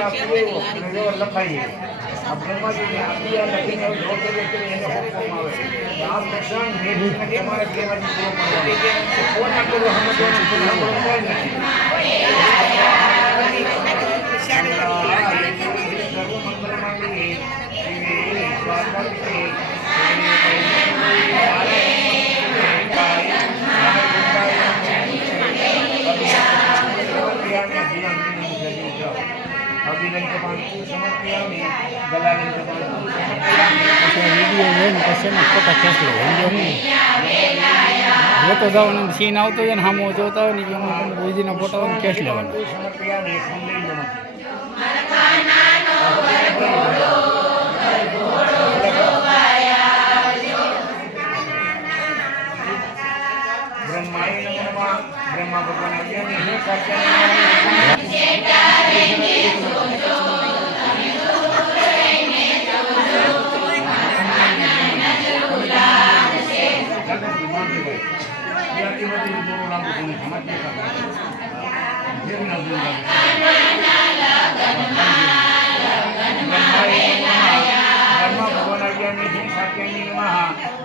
લખાઈએ આ બ્રહ્માજીની આપી આ લખીને જોડે એને આપવામાં આવે આ પ્રસંગ નિર્ણય તમારે કહેવાથી પૂરો કરવાનો કોના કરો સમજવાનું પૂરું કોઈ નથી સર્વ મંગલ માંગીએ સ્વાગત જોતો જવાનો સીન આવતો હોય ને સામો જોતા હોય ને બીજીના ફોટા હોય કેશ લેવાનો બ્રહ્મા ભગવાન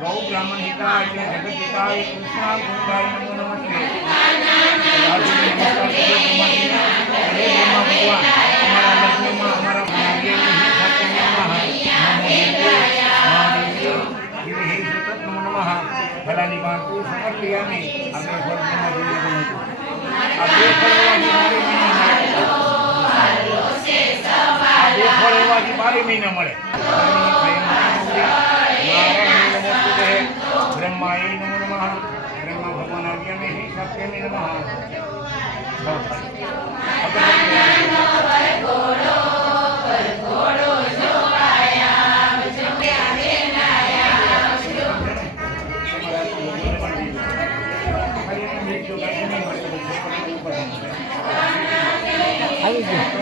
ગૌ બ્રાહ્મણ હિતાય જગત હિતાય કૃષ્ણ ગુંડાય નમો નમસ્તે ભગવાન અમારા લગ્નમાં અમારા ફલાની બાંધુ સમર્પયામી આપણે ફળ એવાથી 12 મહિના મળે બ્રહ્માય નમો નમઃ બ્રહ્મા ભગવાન આવ્યા નહીં સત્યમે નમઃ આવી ગયું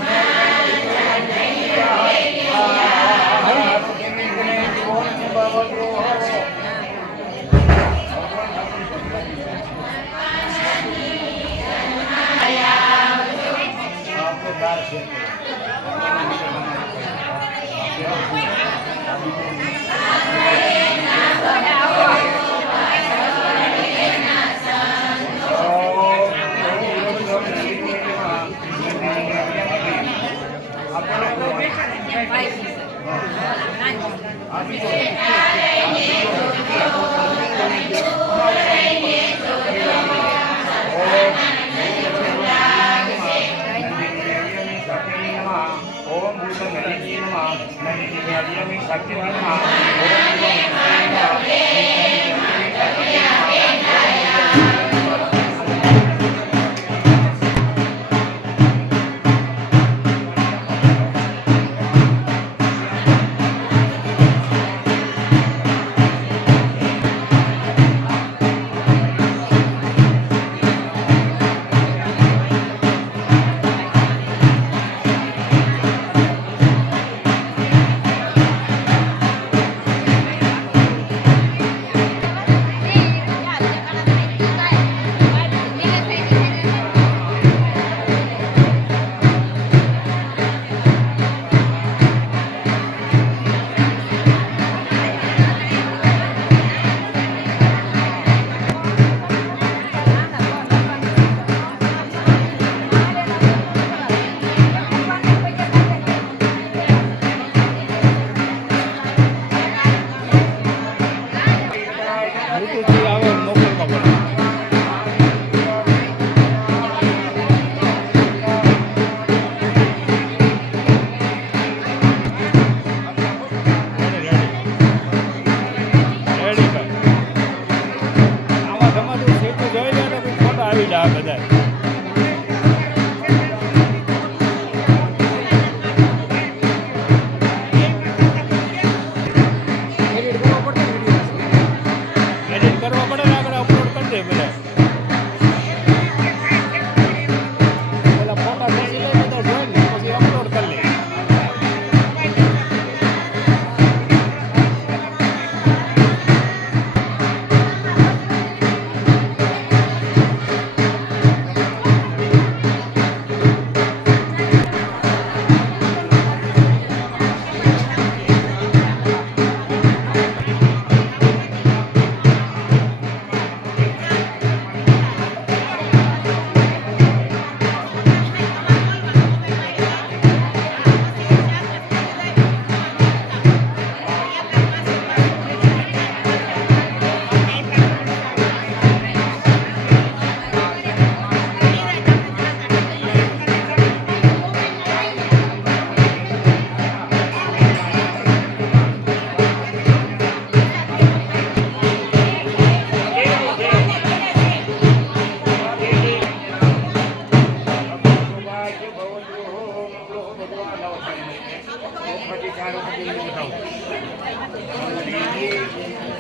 લાવો ચોખાથી 4 વખત લીલું બતાવો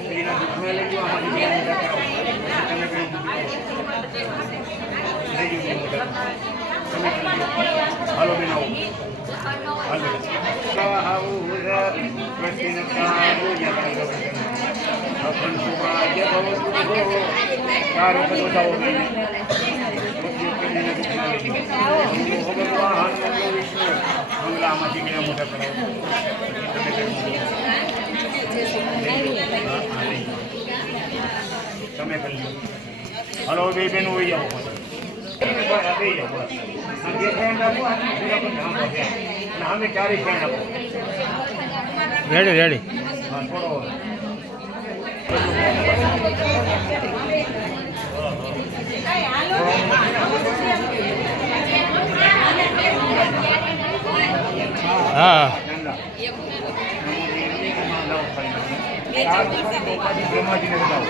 સ્ત્રીના દુઃખમાં લઈ ગયો આમાંથી બે મોટા કરાવો તમે કઈ હાલો બનાવો હાલો મંગલામાંથી ગયા મોટા કરાવો તમે કરી લો હલો બે બેન હોઈ જાઓ અમે ચારે ફ્રેન્ડ આપો રેડી રેડી હા થોડો હા બ્રહ્માજીને બતાવો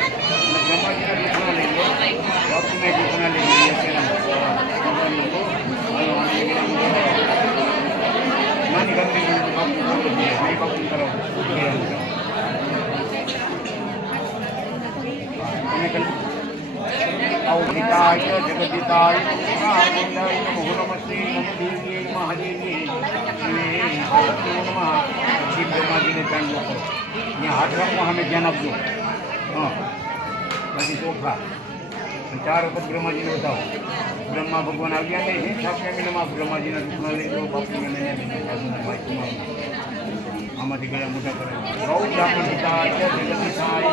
બ્રહ્માજીના દુઃખના લઈ લો બાપુને દુઃખના લઈ લઈએ નાની ગમતી બાપુ કરો પિતાય જગદિતાય નમઃ નમસ્તે નમ દેવી મહાદેવી શ્રી બ્રહ્માજીને ધ્યાન રાખો અહીંયા હાથ રાખવા અમે ધ્યાન આપજો હા પછી ચોખા 4 વખત બ્રહ્માજીને બતાવો બ્રહ્મા ભગવાન આવ્યા ને હે ઠાકુરમાં બ્રહ્માજીના દુઃખમાં લઈ લો બાપુને આમાંથી ગયા મોટા કરે ગૌ બ્રાહ્મણ પિતાય જગદિતાય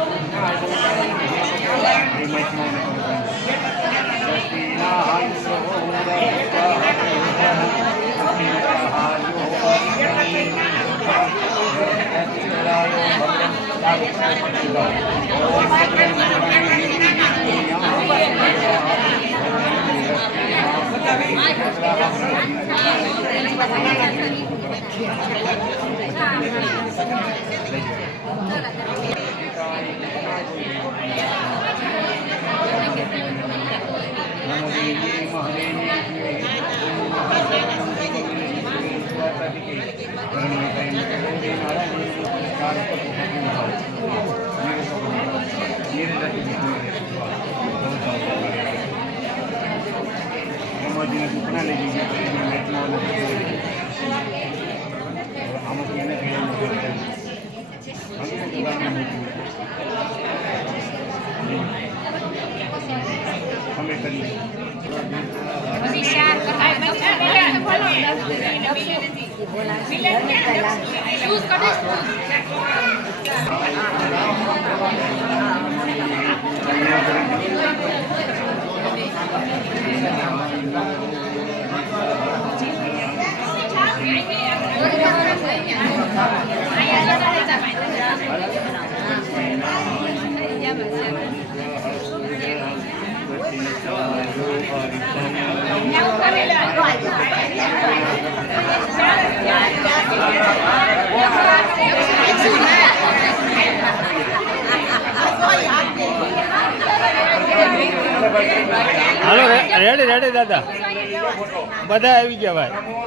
દુઃખના લઈ જઈએ આમાંથી એને અમે કરીએ હાલો રેડી રેડી દાદા બધા આવી ગયા ભાઈ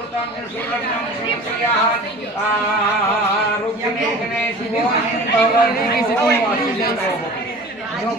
No,